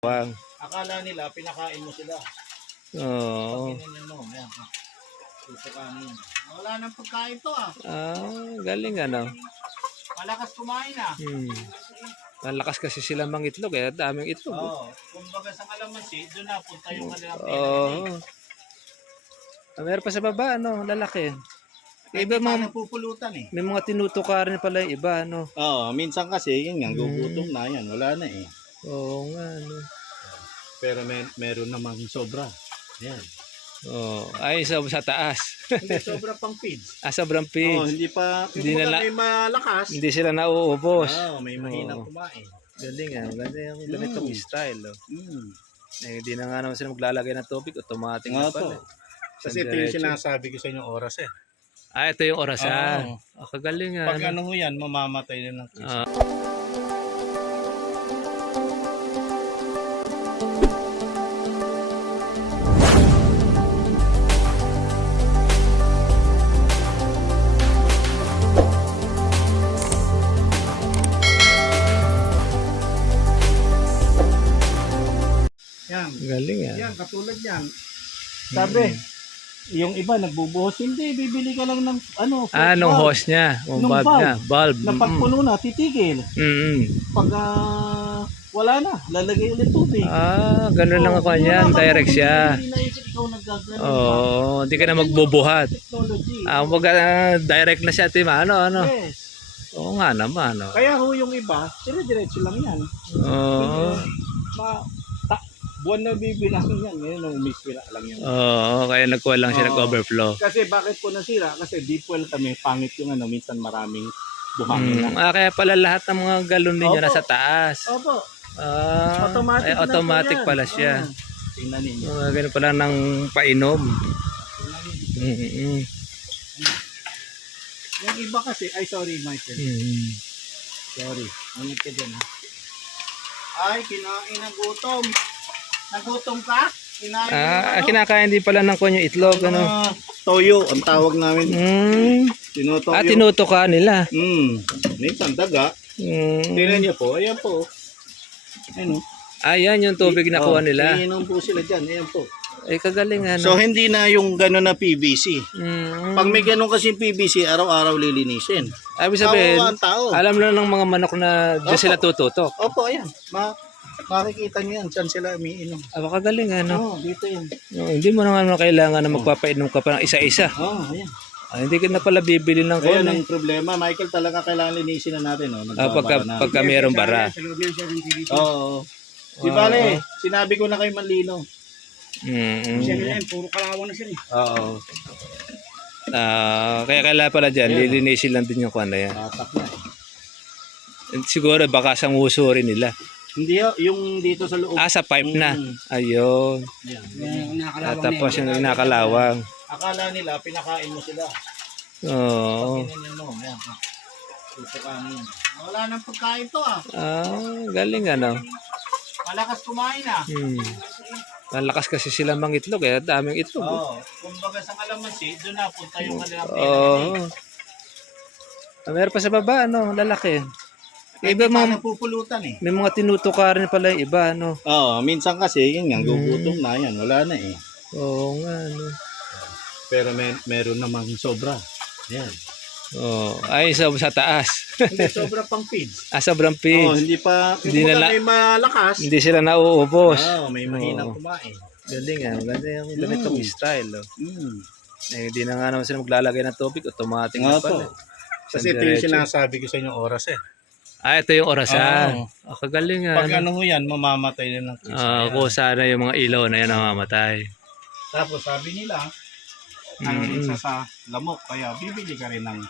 Wang. Akala nila pinakain mo sila. Oo. Pagkinin mo, yan. Susakanin. Wala nang pagkain to ah. Galing ano. Malakas kumain ah. Malakas kasi sila mangitlog eh. Daming itlog. Oo. Kumbaga sa kalamansi, doon na punta yung kanilang Oo. Meron pa sa baba, ano, lalaki. Iba mga napupulutan eh. May mga tinutukaran pala yung iba, ano. Oo, minsan kasi, yun nga, gugutom na yan. Wala na eh. Oo nga, ano. Pero meron namang sobra. Yan. Oo. Ay, sa taas. Hindi, sobra pang feeds. Sobrang Oo, feeds. hindi pa, Hindi kumbaga na may malakas. Hindi sila nauubos. Oo, may mahinang kumain. Galing ah. Galing yung ganitong style. Oh. Hindi na nga naman sila maglalagay ng tubig. Automatic na pala. Kasi ito yung sinasabi ko sa inyo oras eh. Ito yung orasan. Kagaling nga. Pag ano yan, mamamatay din ng puso. Yan. Galing ah. Yan, katulad yan. Sabi, yung iba nagbubuhos, hindi, bibili ka lang ng ano, nung hose niya, yung Nung bulb niya, bulb. na pagpuno na, titigil. Pag wala na, lalagay ulit tubig. Ganun lang ako niyan, direct siya. Hindi naisip ikaw naggagano. Hindi ka na magbubuhat. Technology. Direct na siya, Tima. Ano? Yes. Oo nga naman. Kaya ho yung iba, dire-diretso lang yan. Buwan na bibilangin yan. Ngayon, umiswila lang yan. Kaya nagkuha lang siya, nag-overflow. Kasi bakit po nasira? Kasi deep well kami, pangit yung ano, minsan maraming buhangin lang. Kaya pala lahat ng mga galon ninyo nasa taas. Opo. Automatic pala siya. Tingnan ninyo. Ganun pala ng painom. Yung iba kasi, ay sorry Michael. Sorry, ngunit ka dyan ha. Ay, kinain ng gutom. Nagutom ka? Kinain kinakain din pala ng konyo itlog. Toyo, ang tawag namin. Tinutoyo. Tinutuka nila. Minsan daga. Tingnan niyo po, ayan po. Ano? Yan yung tubig na kuha nila. Iinom po sila dyan, ayan po. Kagaling ano. So hindi na yung gano'n na PVC. Pag may gano'n kasi PVC, araw-araw lilinisin. Ibig sabihin, tao. alam na ng mga manok na dyan sila tututok. Opo, ayan. Makikita nyo yan, dyan sila umiinom. Kagaling ano. Dito yan. Hindi mo naman kailangan na magpapainom ka pa ng isa-isa. Ayan. Hindi ka na pala bibili ng Kaya ang problema, Michael, talaga kailangan linisin na natin. Pagka mayroong bara. Oo. Di bale, sinabi ko na kay Manlino. Puro kalawang na siya. Oo. Kaya kailangan pala dyan, lilinisin lang din yung kuwan na yan. Siguro baka sang uso rin nila. Hindi yung dito sa loob. Sa pipe na. Ayun. Tapos yung nakalawang. Akala nila pinakain mo sila. Pagkinin mo, yan. Susakanin. Wala nang pagkain to ah. Galing ano. Malakas kumain ah. Malakas kasi sila mangitlog eh. Daming itlog. Kumbaga sa kalamansi, doon na punta yung kanilang meron pa sa baba, ano, lalaki. Iba mga napupulutan eh. May mga tinutukaran pala yung iba, ano. Minsan kasi, yun nga, gugutom na yan. Wala na eh. Oo nga, ano. Pero meron namang sobra. Yan. Ay, sa taas. Hindi, sobra pang feeds. Sobrang feeds. Hindi pa, Hindi may malakas. Hindi sila nauubos. May mahinang kumain. Galing ah. Galing yung ganitong style. Hindi na nga naman sila maglalagay ng tubig. Automatic na pala. Kasi ito yung sinasabi ko sa inyo oras eh. Ito yung orasan. Kagaling nga. Pag ano yan, mamamatay din ng puso. Kung sana yung mga ilaw na yan namamatay. Tapos sabi nila, isa sa lamok, kaya bibili ka rin ng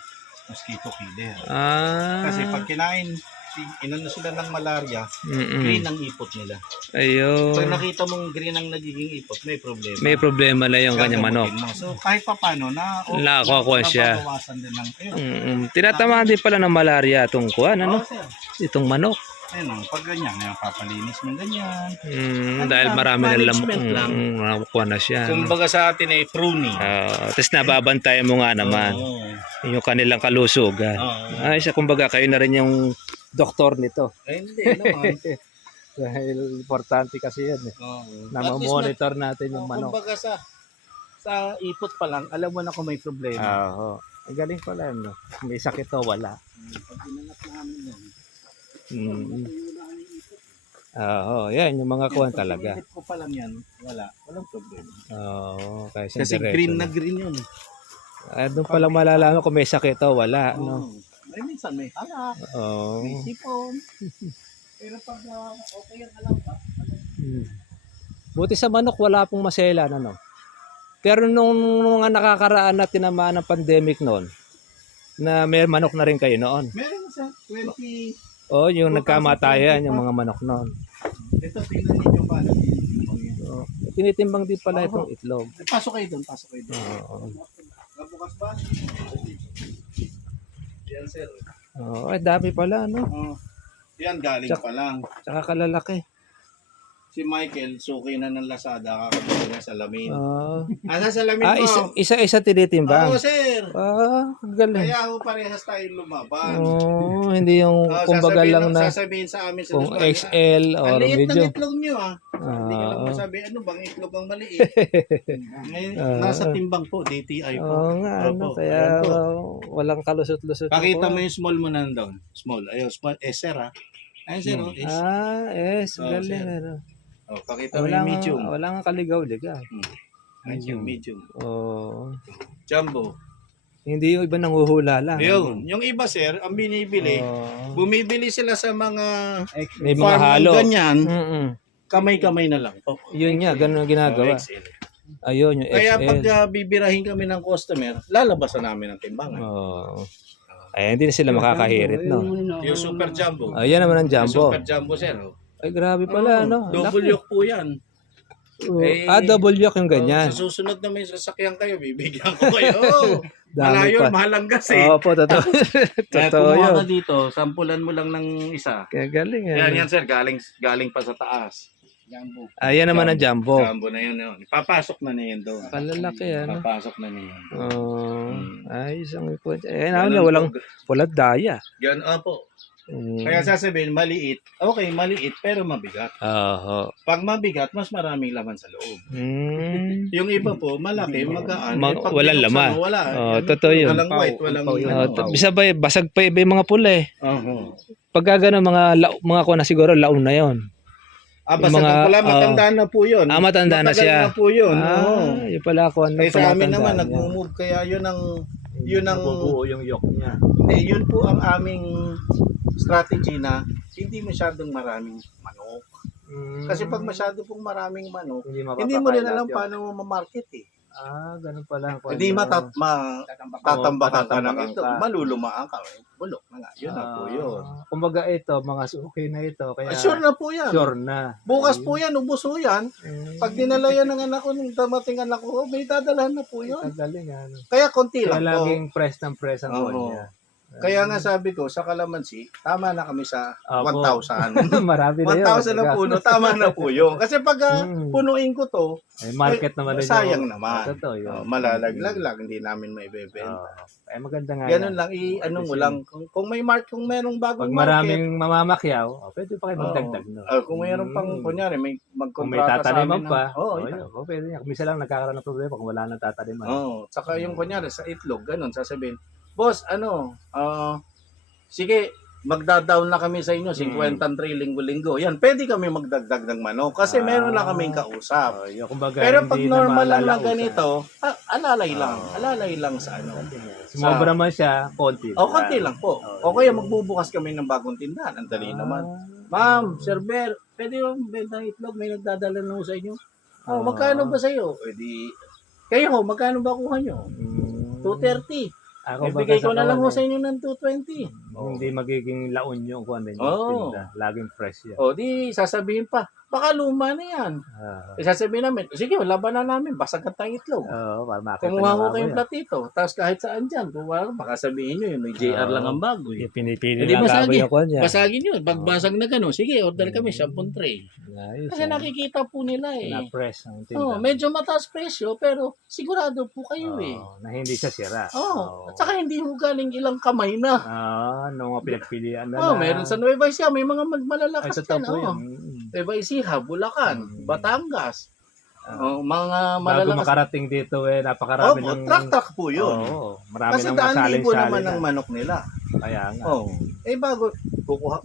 mosquito killer. Kasi pag kinain, inano sila ng malaria, green ang ipot nila. Ayun. Pag nakita mong green ang nagiging ipot, may problema. May problema na yung kanyang manok. So kahit pa paano, nakakuha siya. Nababawasan din ng kayo. Tinatamaan din pala ng malaria itong kuhan, ano? Itong manok. Ayun, pag ganyan, papalinis ng ganyan. Dahil marami ng lamok. Nakukuha na siya. Kumbaga sa atin ay pruning. Tapos nababantayan mo nga naman. Yung kanilang kalusugan. Siya, kumbaga kayo na rin yung doktor nito. Hindi naman. Dahil importante kasi yan eh. Oo. Na At least monitor natin yung manok. kumbaga sa ipot pa lang, alam mo na kung may problema. Oo. Ang galing pala, no? May sakit o wala. Pag inangat namin yan, Mm. Oo, yan yung mga kuwan talaga. Pag ko pa lang yan, walang problema. Oo, kasi Kasi green na green yun. Doon pa lang malalaman kung may sakit o wala, no? Oo. May minsan may halak, Oo. may sipon. Pero pag okay ang halak, Hmm. Buti sa manok, wala pong maselan, ano? Pero nung mga nakakaraan na tinamaan ng pandemic noon, na may manok na rin kayo noon. meron sa 20. Oo, yung nagkamatayan, yung mga manok noon. Ito, tingnan ninyo pa. So, tinitimbang din pala itong itlog. Pasok kayo doon, pasok kayo doon. Oo. Bukas ba? Yan, sir. Oo, dami pala, no? Yan, galing pa lang. Tsaka kalalaki. Si Michael, suki na ng Lazada, kakabili na sa lamin. Oo. Asa sa lamin mo? Isa-isa tinitimbang. Oo, sir. Galing. Kaya ako parehas tayo lumaban. Oo, hindi yung kumbaga lang na sasabihin sa amin sa kung Lazada, XL or ang liit ng medyo. itlog nyo Hindi ka lang Oo. masabi, ano bang itlog ang maliit? Ngayon, nasa timbang po, DTI po. Oo nga, ano, Opo, kaya ayan po. walang kalusot-lusot. Pakita ako. mo yung small mo nandoon. Small. Ayun, small. Sir Ayun, sir. Yes, Oo, galing. sir. Ano. Pakita mo yung medium. Wala nga kaligaw-ligaw. Medium. Oo. Jumbo. Hindi yung iba nanguhula lang. Yun. Yung iba, sir, ang binibili, Oo. bumibili sila sa mga May mga farm ng halo. ganyan, Mm-mm. kamay-kamay na lang po. Yun nga, ganun ang ginagawa. XL. Ayun, yung Kaya XL. pag bibirahin kami ng customer, lalabasan namin ang timbangan. Oo. Ay, hindi na sila makakahirit, no? Yung super jumbo. Ayan naman ang Yung jumbo. super jumbo, sir. Ay, grabe pala, no? Double Laki. yoke po yan. Double yoke yung ganyan. Sa susunod na may sasakyan kayo, bibigyan ko kayo. Dami Malayo, pa. mahalanggas eh. Opo, totoo. Kaya Totoo kumuha yun. ka dito, sampulan mo lang ng isa. Kaya galing, Yan, sir, galing pa sa taas. Jumbo. Ayan naman ang jumbo. Jumbo na yun. Papasok na niya yun doon. Kalalaki, ano? Papasok na niya yun. Ayos ang ipon. Walang daya. Yan, opo. Kaya sasabihin, maliit. Okay, maliit, pero mabigat. Oo. Pag mabigat, mas maraming laman sa loob. Yung iba po, malaki, magaan. Pag Walang binuksan laman. mo, wala. Totoo yun. Walang white, walang Bisa ba, basag pa iba yung mga pula eh. Pagka gano'n, mga kuha na siguro, laon na yon. Basta pala, matanda na po yun. Matanda na siya. Matagal na po yun. Yung pala ako. Kaya sa amin naman, nag-move. Kaya yun ang nabubuo yung yok niya. Hindi, yun po ang aming strategy na hindi masyadong maraming manok. Kasi pag masyado pong maraming manok, hindi mo rin alam paano mo ma-market eh. Ganun pala. Hindi tatambakan ka ng ito. Malulumaan ka. Bulok na nga. Yun na po yun. Kumbaga ito, mga suki na ito. Kaya Sure na po yan. Sure na. Bukas po yan, ubos po yan. Pag dinala yan ng anak ko, nung damating anak ko, may dadalhan na po yun. Galing ano. Kaya konti Kaya lang po. laging press ng press ang buwan niya. Kaya nga sabi ko, sa Kalamansi, tama na kami sa Opo. 1,000. Marami na yun. 1,000 na puno, tama na po yun. Kasi pag punuin ko to, market naman rin sayang naman. Totoo yun. Malalaglag lang, hindi namin may bebenta. Ay maganda nga. Ganun lang, ano mo lang. Kung may kung merong bagong pag market. maraming mamamakyaw, pwede pa kayo magdagdag. No? Kung mayroon pang, kunyari, may Kung may magkontrata sa tataniman amin. pa, pwede niya. Misa lang nagkakaroon ng problema kung wala nang tataniman. Tsaka yung kunyari sa itlog, ganun, sasabihin, boss, sige, magda-down na kami sa inyo, 50 linggo-linggo. Yan, pwede kami magdagdag ng manok kasi meron lang kaming kausap. Pero pag normal lang na ganito, alalay lang sa ano. Sumobra man siya, konti. Konti lang po. O kaya magbubukas kami ng bagong tindahan. Ang dali naman. Ma'am, server, pwede yung benta ng itlog, may nagdadala na sa inyo. Magkano ba sa iyo? Kayo, magkano ba kuha nyo? 230. Bigay ko na lang sa inyo ng 220. Hindi magiging laon yung kuha din. Laging fresh yan. Di sasabihin pa, baka luma na yan. Sasabihin namin, sige, laban na namin, basag at tayong itlog. Para makita Kumuha ko kayong platito, tapos kahit saan dyan, baka sabihin nyo yun, may JR lang ang bago. Pinipili Hindi lang kabo basagin. yung kuha niya. Basagin yun, pagbasag na gano'n, sige, order kami 10 tray. Kasi nakikita po nila eh. Na-fresh ang tinda. Medyo mataas presyo, pero sigurado po kayo eh. Na hindi siya sira. At saka hindi mo galing ilang kamay na. Nung mga pinagpilian na. Meron sa Nueva Ecija, may mga magmalalakas totoo yan. po yan. Nueva Ecija, Bulacan, Batangas. Mga Bago malalakas. makarating dito napakarami Opo, ng... truck po yun. Oo, marami Kasi ng daan libo masaling-sali naman na. ang manok nila. Kaya nga. Bago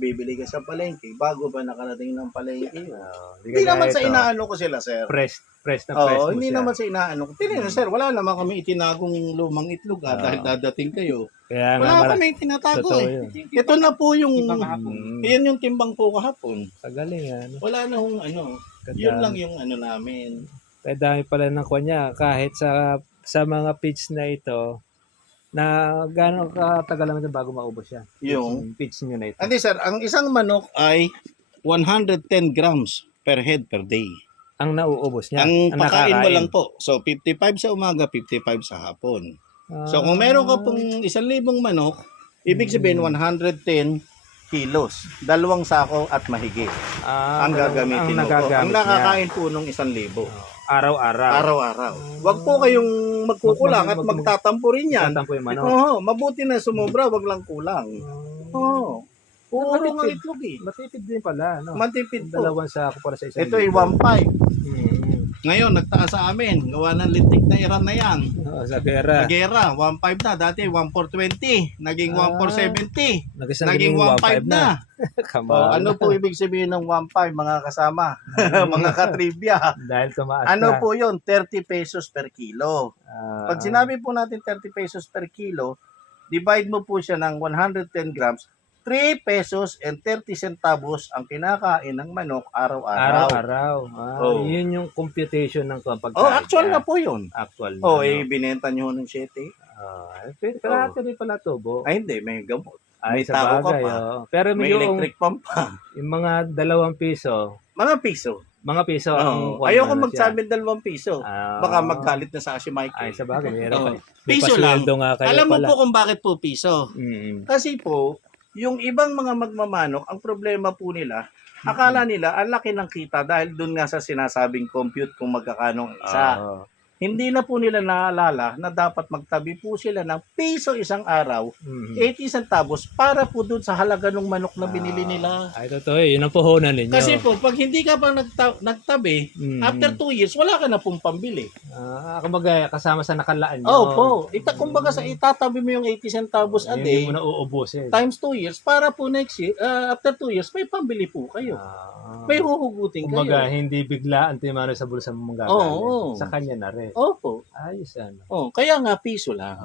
bibili ka sa palengke, bago ba nakarating ng palengke yun? Di Hindi kagaya naman sa ito, inaano ko sila, sir. Press na press mo Hindi siya. naman sa inaano ko. Tingnan, sir, wala naman kami itinagong lumang itlog dahil dadating kayo. Kaya nga, Wala kami itinatago totoo eh. yun. Ito na po yung, Mm. yan yung timbang po kahapon. Kagaling yan. Wala na hong yun lang yung namin. Kaya dami pala ng kanya kahit sa mga pitch na ito na gano'ng katagal naman bago maubos siya. Yung pitch nyo na ito. Hindi sir, ang isang manok ay 110 grams per head per day. Ang nauubos niya. Ang pakain mo nakakain. lang po. So 55 sa umaga, 55 sa hapon. So kung meron ka pong 1,000 manok, ibig sabihin 110 kilos. 2 sako at mahigit. Ang gagamitin mo po. Ang nakakain po nung 1,000. Araw-araw. Araw-araw. Huwag po kayong magkukulang at magtatampo rin yan. Tatampo yung manok. Oo, mabuti na sumobra, wag lang kulang. Oo. Puro nga Matipid. itlog eh. Matipid din pala. No? Matipid po. 2 sako para sa isang Ito ay 1.5. Mm. Ngayon, nagtaas sa amin. Gawa ng lintik na Iran na yan. Sa pera. Gera, 1.5 na. Dati 1.420. Naging 1.470. Naging 1.5 na. Ano po ibig sabihin ng 1.5 mga kasama? Mga katrivia. Dahil tumaas na. Ano po yun? 30 pesos per kilo. Pag sinabi po natin 30 pesos per kilo, divide mo po siya ng 110 grams, 3 pesos and 30 centavos ang kinakain ng manok araw-araw. Araw-araw. Yun yung computation ng pagkain. Actual na po yun. Actual na. Binenta nyo ng 7. Kalahati rin pala tubo. Ay, hindi. May gamot. Ay, may sa tao ka bagay. pa. Pero May yung electric pump pa. Yung mga 2 piso. Mga piso. Ang Ayoko magsabi 2 piso. Baka magkalit na sa si Mike. Ay, sa bagay. Meron Piso lang. Nga kayo Alam mo pala. po kung bakit po piso. Kasi po, yung ibang mga magmamanok, ang problema po nila, akala nila, ang laki ng kita dahil doon nga sa sinasabing compute kung magkakano ang isa. Hindi na po nila naalala na dapat magtabi po sila ng piso isang araw, 80 centavos para po doon sa halaga ng manok na binili nila. Ay, totoo. Yun ang puhunan ninyo. Kasi po, pag hindi ka pa nagtabi, after 2 years, wala ka na pong pambili. Kumbaga, kasama sa nakalaan nyo. Po. Kumbaga itatabi mo yung 80 centavos a day, hindi mo na uubusin. times 2 years, para po next year, after 2 years, may pambili po kayo. May huhugutin kayo. Kumbaga, hindi bigla ang timano sa bulsa mo manggagaling. Sa kanya na rin. Opo. Ayos yan. Kaya nga piso lang.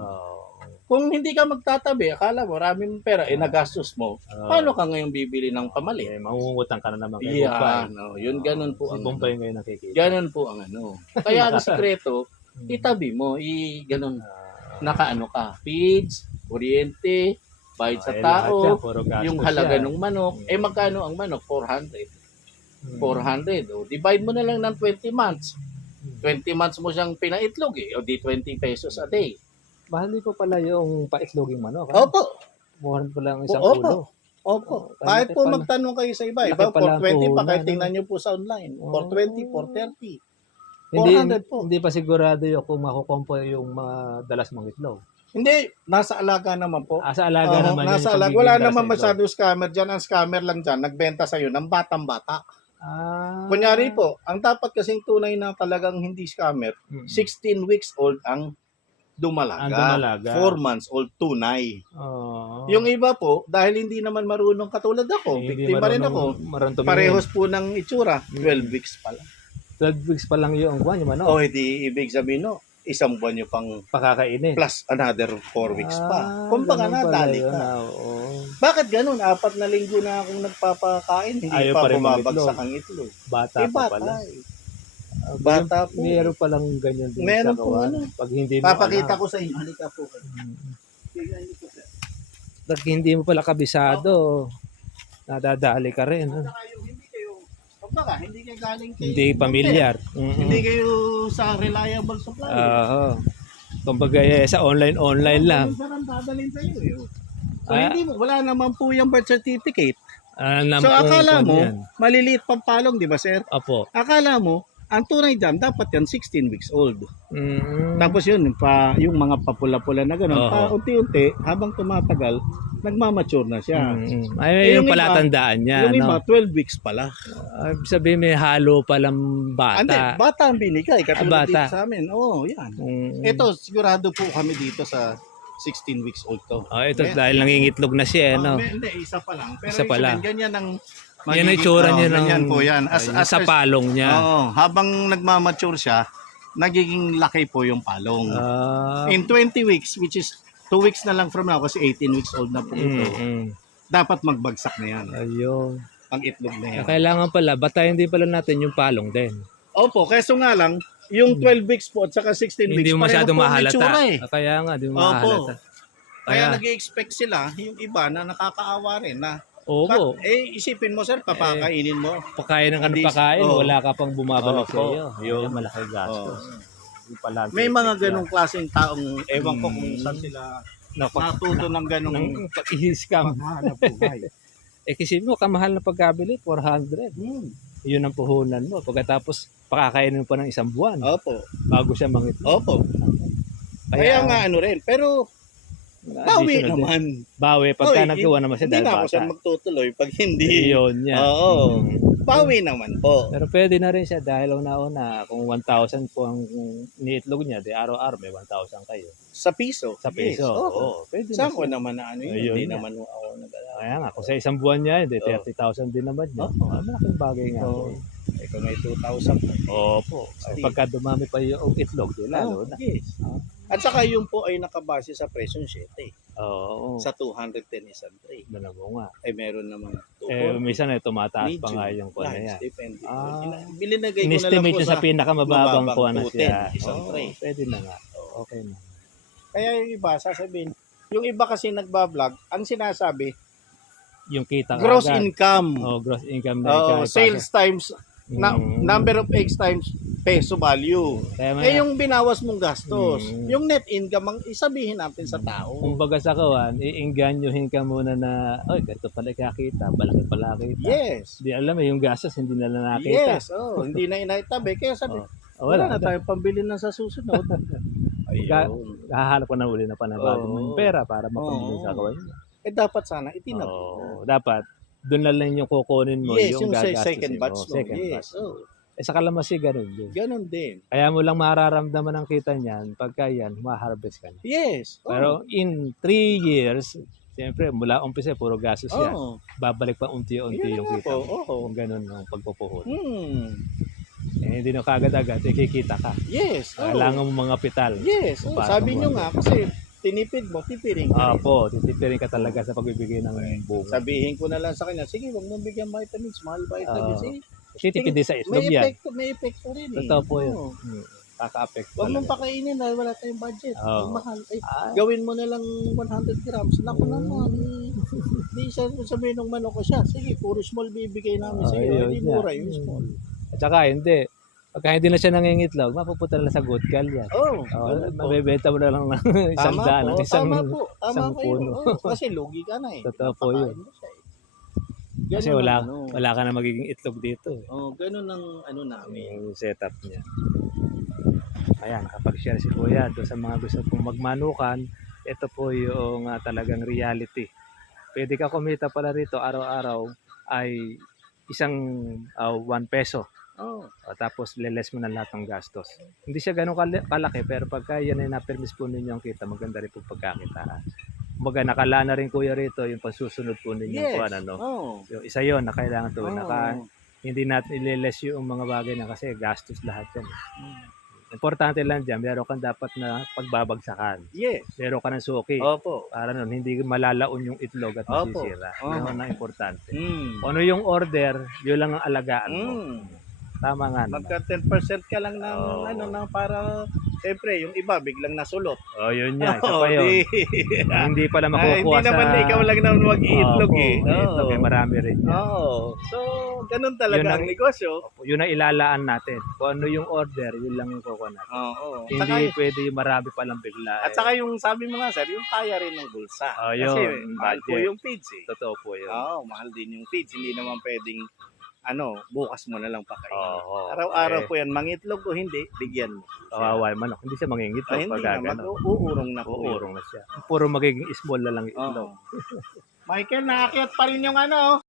Kung hindi ka magtatabi, akala mo maraming pera, nagastos mo, paano ka ngayon bibili ng pamalit? Mangungutang ka na naman kay Bombay. Yun ganun po Si Bombay ngayon nakikita. Ganun po ang Kaya ang sikreto, itabi mo, ganun, nakaano ka, feeds, kuryente, bayad sa tao, yung halaga ng manok, magkano ang manok? 400. 400. Divide mo na lang ng 20 months. 20 months mo siyang pinaitlog o di 20 pesos a day. Mahal po pala yung paitloging manok. Opo. Mura pa lang isang ulo. Opo. Kahit po magtanong kayo sa iba, 420 pa, kahit tingnan nyo po sa online. 420, 430. 400 po. Hindi pa sigurado yung kung makukompo yung mga dalas mong itlog. Hindi, nasa alaga naman po. Sa alaga naman. Nasa alaga. Wala naman masyado scammer dyan. Ang scammer lang dyan, nagbenta sa'yo ng batang-bata. Kunyari po, ang dapat kasing tunay na talagang hindi scammer, 16 weeks old ang dumalaga. 4 months old tunay. Yung iba po, dahil hindi naman marunong katulad ako, biktima rin ako, parehos po ng itsura, 12 weeks pa lang. 12 weeks pa lang yung buwan, yung manok. Di ibig sabihin isang buwan nyo pang pakakainin. Plus another 4 weeks pa. Kumbaga nadali ka. Bakit ganun? 4 na linggo na akong nagpapakain, hindi ayaw pa pa rin bumabagsak ang itlog. Bata pa pala. Bata po. Meron palang ganyan din meron sa po Pag hindi mo papakita ko sa inyo. Halika po. Pag hindi mo pala kabisado, nadadali ka rin. Hindi kayo galing kayo. Hindi familiar. Hindi kayo sa reliable supply. Kumbaga sa online lang. Dadalhin sa iyo. So, wala naman po yung birth certificate. So akala mo, maliliit pang palong, di ba sir? Opo. Akala mo, ang tunay dyan, dapat yan 16 weeks old. Tapos yun, yung mga papula-pula na gano'n, unti-unti, habang tumatagal, nagmamature na siya. Ay, yung yung palatandaan niya, Yung no? iba, 12 weeks pala. Sabihin may halo palang Hindi, bata. bata ang binigay. Katulad bata. dito sa amin. Oo, yan. Mm. Ito, sigurado po kami dito sa 16 weeks old to. Ito dahil nangingitlog na siya, no? Hindi, isa pa lang. Pero Isa pa lang. ganyan ang Yan ang itsura niya ng ganyan po yan. sa palong niya. Oo, habang nagmamature siya, nagiging laki po yung palong. In 20 weeks, which is 2 weeks na lang from now, kasi 18 weeks old na po ito, dapat magbagsak na yan. Ayun. Ang itlog na yan. Kailangan pala, batayin din pala natin yung palong din. Opo, keso nga lang, yung 12 weeks po at saka 16 weeks, Hindi mo masyado pareho po ang mahalata. itsura eh. Kaya nga, di mo Opo. mahalata. Kaya nag-i-expect sila, yung iba na nakakaawa rin na, Opo. isipin mo sir, papakainin mo. Pakain ng pakain, wala ka pang bumabalik sa Opo. iyo. Yun. Malaki gastos. May mga ganong klaseng taong, ewan ko kung saan sila natuto ng ganong Nang pag-ihiskam. hanap buhay. Kasi mo, kamahal na pagkabili, 400. Yun ang puhunan mo. Pagkatapos, pakakainin mo pa ng isang buwan. Opo. Bago siya mangitlog. Opo. Kaya nga ano rin, pero bawi naman. Bawi, pagka nagawa naman siya Hindi dahil na ako bata. siya magtutuloy pag hindi. Yun niya. Oo. Bawi naman po. Pero pwede na rin siya dahil una-una, kung 1,000 po ang iniitlog niya, di araw-araw may 1,000 kayo. Sa piso. Sa piso. Yes. Oo. Pwede Saan na ko siya. naman na ano yun? Ayun Hindi nga. naman ako nag-alala. Kaya nga, kung sa isang buwan niya, hindi 30,000 din naman niya. Malaking bagay nga. Oo. Kung may 2,000. Opo. Ay, pagka dumami pa yung itlog, di lalo na. Yes. At saka yung po ay nakabase sa presyo 7. Oo. Sa 210 isang tray. Dalawa nga. Ay meron namang 2. Minsan ay tumataas pa nga yung kuha na yan. Depende. Ah. Bilinagay ko na lang In-estimate po yun sa pinakamababang mababang kuha na 210, siya. isang Oo, tray. pwede na nga. Okay na. Kaya yung iba, sasabihin, yung iba kasi nagbablog, ang sinasabi, Yung kita gross agad. income. Gross income na Sales times, number of eggs times peso value. Kaya Yung binawas mong gastos. Yung net income, ang isabihin natin sa tao. kumbaga sa kawan, iinganyohin ka muna na, oy, ganito pala kakita, malaki pala kita. Yes. Di alam yung gastos, hindi na nakita. Yes. Hindi na inaitabi. Kaya sabi, Wala wala na tayong pambili na sa susunod. Hahanap ko na uli na panabagong pera para mapamili sa kawan. Dapat sana itinabi. Dapat, doon na lang yung kukunin mo, Yes, yung yung gagastusin second batch mo. mo. Second Yes. batch. Sa kalamasi, ganun din. Ganon din. Kaya mo lang mararamdaman ang kita niyan pagka yan, ma-harvest ka na. Yes. Pero in 3 years, siyempre, mula umpisa, puro gastos yan. Babalik pa unti-unti Yun yung nga kita po, mo. Kung ganun ang pagpupuhon. Hindi na kagad-agad, kikita ka. Yes. Kailangan mo mga kapital. Yes. Sabi nyo nga, kasi tinipid mo, tipiring ka. Titipirin ka talaga sa pagbibigay ng bunga. Sabihin ko na lang sa kanya, sige, wag mong bigyan vitamins, mahal vitamins. Titipid din sa itlog yan. May epekto rin. Totoo po yun. Kaka-apekto Wag mong talaga. pakainin dahil wala tayong budget. Oo. Ang mahal. Gawin mo na lang 100 grams. Naku naman. Di sabihin ng manok ko siya. Sige, puro small bibigay namin sa iyo. Hindi mura yung small. At saka hindi. Pagka hindi na siya nangingitlog, mapupunta na sa good gal yan. Mabibenta mo na lang ng isang daan, Tama po. Tama isang kayo. puno. Kasi lugi ka na eh. Totoo po yun. Kasi wala ka na magiging itlog dito. Ganun ang ano namin. Yung setup niya. Ayan, kapag share si Kuya doon sa mga gusto pong magmanukan, ito po yung talagang reality. Pwede ka kumita pala rito araw-araw ay isang 1 peso. Tapos leles mo na lahat ng gastos. Hindi siya ganun kalaki pero pagka yan ay na-permis po ninyo ang kita, maganda rin po pagkakitaan. Kumbaga nakala na rin Kuya rito yung pagsusunod po ninyo. Yes. Yung isa yon na kailangan to. Hindi natin ileles yung mga bagay na kasi gastos lahat yan. Importante lang dyan, meron kang dapat na pagbabagsakan. Yes. Meron ka ng suki. Para nun, hindi malalaon yung itlog at masisira. Yun ang importante. Kung ano yung order, yun lang ang alagaan mo. Tama nga naman. Magka 10% ka lang ng para siyempre yung iba biglang nasulot. Yun yan. Isa pa yun. Hindi pala makukuha hindi naman ikaw lang naman mag-iitlog Itlog marami rin yan. So, ganun talaga ang negosyo. Yun ang ilalaan natin. Kung ano yung order, yun lang yung kukuha natin. Hindi pwede yung marami palang bigla. At saka yung sabi mo nga sir, yung kaya rin ng bulsa. Kasi mahal po yung feeds eh. Totoo po yun. Mahal din yung feeds. Hindi naman pwedeng bukas mo na lang pakainin. Oo. Araw-araw po yan, mangitlog o hindi, bigyan mo. Kawawa yung manok. Hindi siya mangingit. Hindi na, mag-uurong na po. Uurong na siya. Puro magiging small na lang yung itlog. Michael, naakyat pa rin yung ano.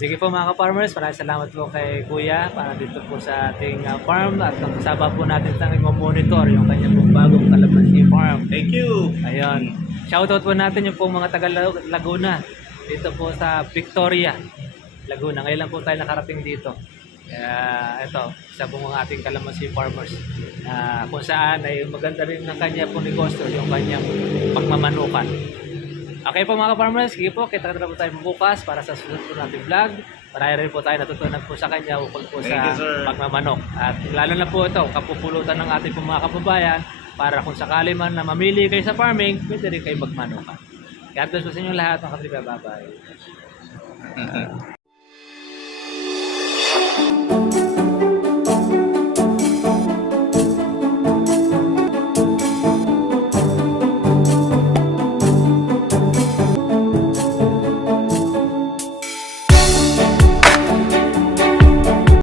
Sige po mga ka-farmers, maraming salamat po kay Kuya para dito po sa ating farm at kasama po natin sa monitor yung kanyang pong bagong kalamansi farm. Thank you. Ayun. Shoutout po natin yung pong mga taga Laguna dito po sa Victoria, Laguna. Ngayon lang po tayo nakarating dito. Kaya ito, isa po mga ating kalamansi farmers kung saan ay maganda rin ng kanya pong negosyo, yung kanyang pagmamanukan. Okay po mga ka-farmers, sige po, kita-kita po tayo bukas para sa susunod po nating vlog. Marami rin po tayo natutunan po sa kanya ukol po sa pagmamanok. At lalo na po ito, kapupulutan ng ating mga kababayan para kung sakali man na mamili kayo sa farming, pwede rin kayo magmanukan. God bless po sa inyo lahat mga katriba. Bye-bye.